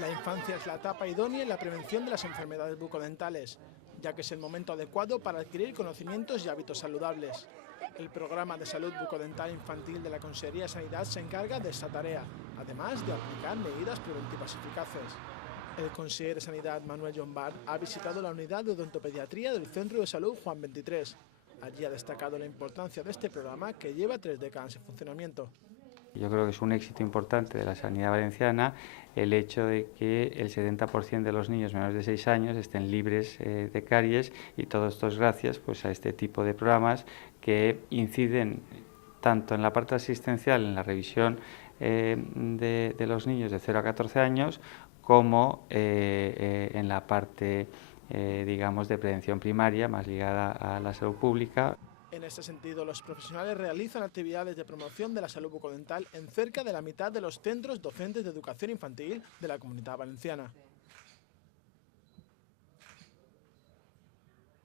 La infancia es la etapa idónea en la prevención de las enfermedades bucodentales, ya que es el momento adecuado para adquirir conocimientos y hábitos saludables. El Programa de Salud Bucodental Infantil de la Consejería de Sanidad se encarga de esta tarea, además de aplicar medidas preventivas eficaces. El consejero de Sanidad, Manuel Llombart, ha visitado la unidad de odontopediatría del Centro de Salud Juan 23. Allí ha destacado la importancia de este programa que lleva 3 décadas en funcionamiento. Yo creo que es un éxito importante de la sanidad valenciana el hecho de que el 70% de los niños menores de 6 años estén libres de caries, y todo esto es gracias pues, a este tipo de programas que inciden tanto en la parte asistencial, en la revisión de los niños de 0 a 14 años, como en la parte digamos de prevención primaria, más ligada a la salud pública. En este sentido, los profesionales realizan actividades de promoción de la salud bucodental en cerca de la mitad de los centros docentes de educación infantil de la Comunidad Valenciana.